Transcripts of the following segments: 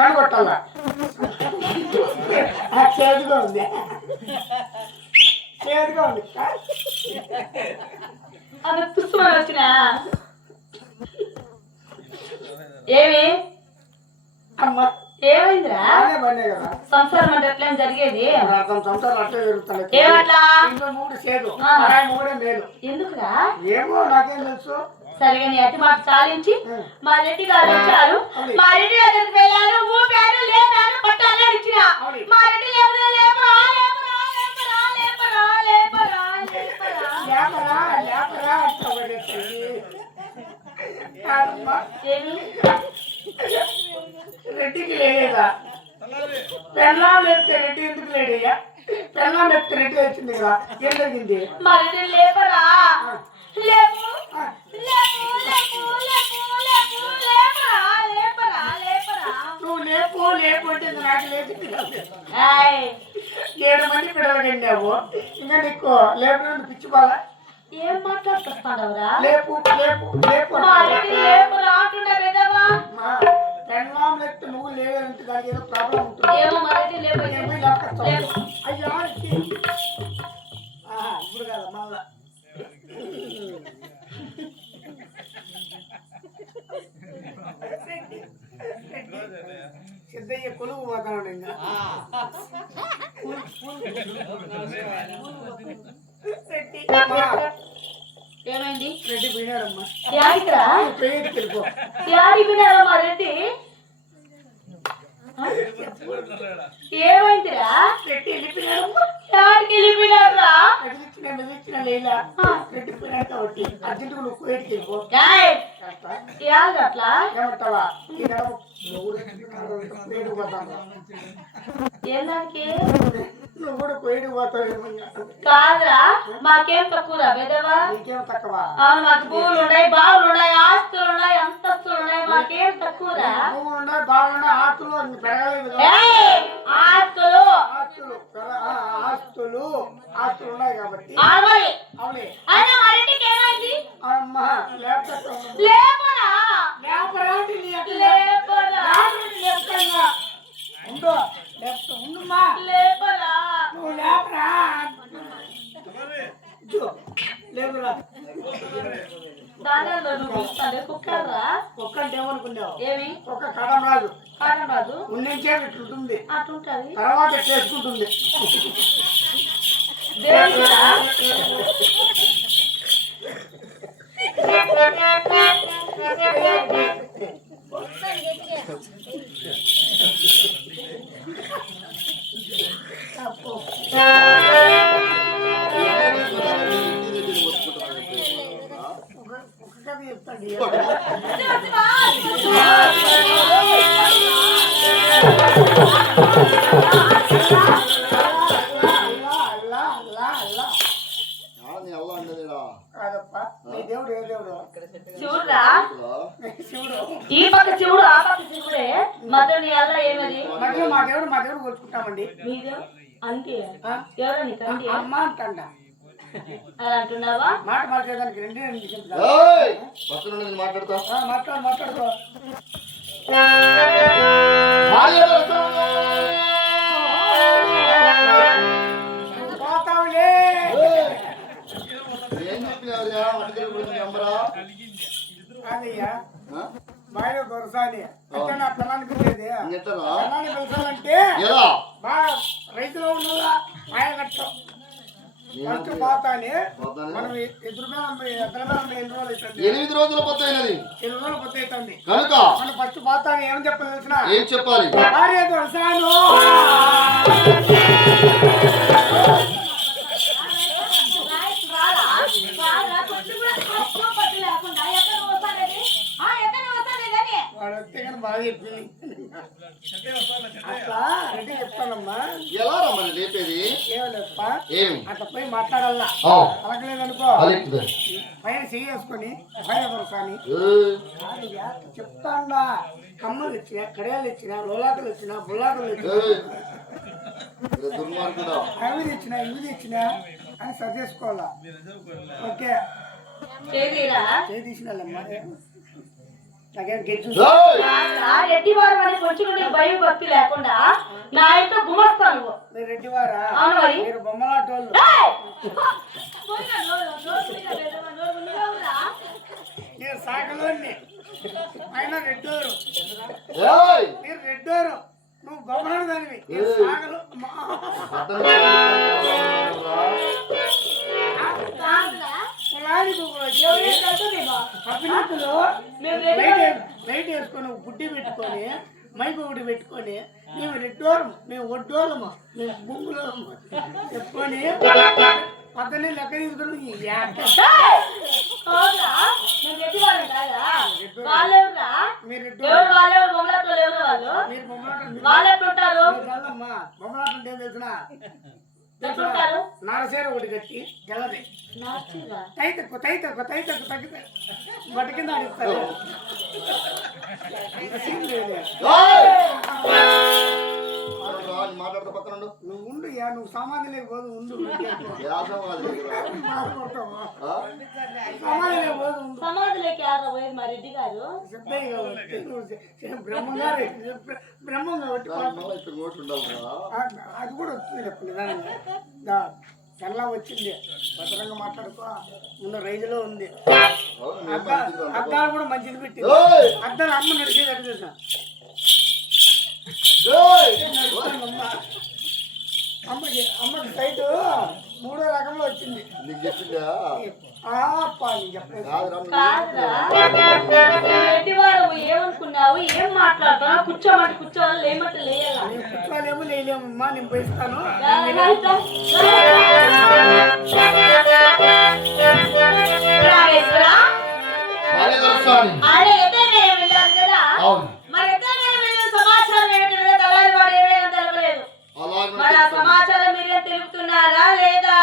కనుగొట్టాలా చేదుగా ఉంది చేదుగా ఉంది ఆమె పుష్పం వచ్చినా ఏమి అమ్మ ఏమైందిరా సంసారం అంటే ఎట్లా జరిగేది సంసారం అట్లే జరుగుతుంది ఏమట్లా మూడు చేదు మూడే మేలు ఎందుకురా ఏమో నాకేం తెలుసు సరిగా నీ అతి మాట చాలించి మా రెడ్డి గారు వచ్చారు మా రెడ్డి గారు వెళ్ళారు ఊపారు లేపారు పట్టాలు అడిచిన మా రెడ్డి లేపరా లేపరా లేపరా లేపరా లేపరా లేపరా లేపరా లేపరా ఏమి రెడ్డికి లేదేదా పెళ్ళా లేపితే రెడ్డి ఎందుకు లేడయ్యా పెళ్ళా లేపితే రెడ్డి వచ్చింది కదా ఏం జరిగింది మా రెడ్డి లేపరా లేపు లేపు లేపు లేపు లేపు లేపరా లేపరా లేపరా నువ్వు లేపు లేపు అంటే నాకు లేచి 7 మంది పిల్లలు కండావు ఇంకా నీకు లేపు పిచ్చిపోవాలా ఏం మాట్లాడుతున్నావురా లేపు లేపు లేపు మా రెడ్డి లేపరా అంటున్నా విధవా పెళ్ళాం లేకపోతే నువ్వు లేదంటే దానికి ఏదో ప్రాబ్లం ఉంటుంది ఏమో మా రెడ్డి లేపు అయ్యా ఇప్పుడు కదా మళ్ళా సిద్ధయ్య కొలువు పోతాడు ఇంకా ఏమైంది రెడ్డి పోయినాడమ్మా యాడికిరా వెళ్ళిపో యాడికి పోయినారా మా రెడ్డి ఏమైందిరా రెడ్డి వెళ్ళిపోయినాడమ్మా యాడికి వెళ్ళిపోయినారా మెదిలిచ్చిన లేలా రెడ్డి పోయినాడు కాబట్టి అర్జెంటుగా నువ్వు కోయిట్కి వెళ్ళిపో అట్లా ఏమంటావా ఏందానికి నువ్వు కూడా కోయిడికి పోతావు కాదురా మాకేం తక్కువరా బెదవా నీకేం తక్కువ అవును మాకు భూములు ఉన్నాయి బావులు ఉన్నాయి ఆస్తులు ఉన్నాయి అంతస్తులు ఉన్నాయి మాకేం తక్కువరా భూములు ఉన్నాయి బాగున్నాయి ఆస్తులు పెరగలేదు ఆస్తులు ఆస్తులు ఆస్తులు ఆస్తులు ఉన్నాయి కాబట్టి అవునే అయినా మా రెడ్డికి ఏమైంది అమ్మా లేపరా లేపరా లేపరా లేపరా ఉండు లేపుతా ఉండుమా లేపరా నువ్వు లేపరా లేపురా దానిలో నువ్వు కుక్కర్రా కుక్క అంటే ఏమనుకున్నావు ఏమి కుక్క కడం రాదు కారణం రాదు ఉన్నంచే ఇట్లుంటుంది అట్లుంటది తర్వాత చేసుకుంటుంది దేవుడా దేవుడు ఏ దేవుడు శివుడా శివుడు ఈ పక్క శివుడు ఆ పక్క శివుడే మధ్య ఎలా ఏమది మధ్యలో మా దేవుడు కొలుచుకుంటామండి మీరు అంతే ఎవరో నీకు అంతే అమ్మ అంటండ అలా అంటున్నావా మాట మాట్లాడడానికి రెండే మాట్లాడుతా మాట్లాడుకో పోతావులే ఏం చెప్పినావురా అదయ్యా బాగా దొరసాలి అంటే నా పిల్లల్ని పిలిచేది పిల్లల్ని పిలిచాలంటే బాగా రైతులో ఉన్నదా ఆయన కట్టం ఫస్ట్ పోతానే మనం ఎన్ని రోజులు 8 రోజుల పొత్తైనది 8 రోజులు పొత్తు అవుతుంది కనుక మనం ఫస్ట్ పోతాను ఏమని చెప్పాలి తెలిసిన ఏం చెప్పాలి భార్య దొరసాను వాడు వస్తే కానీ బాగా చెప్పింది అట్లా రెడ్డి చెప్తానమ్మా ఎలా రమ్మని లేపేది ఏమలేప్ప ఏమి అట్లా పోయి మాట్లాడాలా అలగలేదనుకో పైన చేసుకొని పైన దొరకాని చెప్తాండా కమ్మలు ఇచ్చినా కడియాలు ఇచ్చినా లోలాకులు ఇచ్చినా బుల్లాకులు ఇచ్చినా అవి ఇచ్చినా ఇవి ఇచ్చినా అని సరి చేసుకోవాలా ఓకే చేయి తీసినాళ్ళమ్మా నాకేం గెచ్చు రెడ్డి వారు నుంచి నీకు భయం భక్తి లేకుండా నా ఇంట్లో గుమస్తాను నువ్వు. మీరు రెడ్డివారా? అవును మరి. మీరు బొమ్మలాటోళ్ళు. ఏయ్! పోయినా నోరు మీద వేదవా, నోరు ముందుగా ఉందా? నేను సాకలోని ఆయన రెడ్డోరు. ఏయ్! మీరు రెడ్డోరు, నువ్వు బొమ్మలాడు దానివి. నేను ఏయ్! సాకలు లైట్ వేసుకొని బుడ్డి పెట్టుకొని మైక్ ఒకటి పెట్టుకొని మేము రెడ్డోరము, మేము ఒడ్డోళ్ళము, మేము బొంగులోము చెప్పుకొని పక్కనే లెక్క తీసుకొని అవునా? నేను రెడ్డివాడిని కాదా? వాళ్ళెవరురా? మీరు ఎవరు వాళ్ళెవరు? బొమ్మలాటలో ఎవరు వాళ్ళు? మీరు బొమ్మలాట వాళ్ళు ఎప్పుడు ఉంటారు? తెల్లమ్మా బొమ్మలాట అంటే తెలిసిన ఎప్పుడు ఉంటారు? నారసేర ఒకటి కట్టి తెల్లది నాచిగా. తగ్గితే బట్ట కింద ఆడిస్తారు. అంత సీన్ లేదు. మాట్లాడుతూ పక్కన ఉండు. నువ్వు ఉండు నువ్వు సామాన్య లేకపోదు ఉండు. సామాన్య లేకపోదు ఉండు. సమాధిలోకి ఆడ పోయేది మా రెడ్డి గారు. సిద్ధయ్య కాబట్టి నువ్వు బ్రహ్మంగారు బ్రహ్మం కాబట్టి అది కూడా వస్తుంది నిదానంగా. తెల్లా వచ్చింది భద్రంగా మాట్లాడుకో. ఉన్న రైతులో ఉంది. అద్దాలు కూడా మంచిది పెట్టింది. అద్దాలు అమ్మ నడిచేది అటు చూసా. అమ్మకి సైటు 3వ రకంలో వచ్చింది. నీకు చెప్పిందా? రెడ్డి వారు ఏమనుకున్నావు? ఏం మాట్లాడుతున్నావు? కూర్చోమంటే కూర్చోవాలి, లేమంటే లేయాలా? కూర్చోలేము లేలేమమ్మా, నేను పోయిస్తాను. సమాచారం ఏమిటో తలారి వాడు ఏమైనా తెలపలేదు. మరి ఆ సమాచారం మీరే తెలుపుతున్నారా లేదా?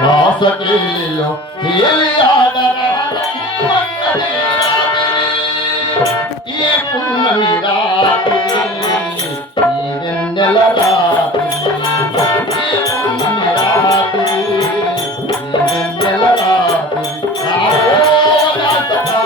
రాస తేలియో తేలియాడరామన్నది రాత్రి. ఈ పున్నమి రాత్రి ఈ వెన్నెల రాత్రి ఈ పున్నమి రాత్రి ఈ వెన్నెల రాత్రి రావోనంతటా.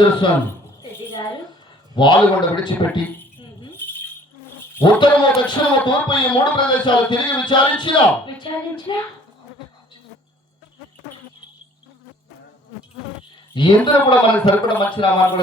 దర్శనం వాలుగొండ విడిచిపెట్టి ఉత్తరము దక్షిణము తూర్పు ఈ మూడు ప్రదేశాలు తిరిగి విచారించిన ఎందులో కూడా మన సరుకుల మంచి నామాలు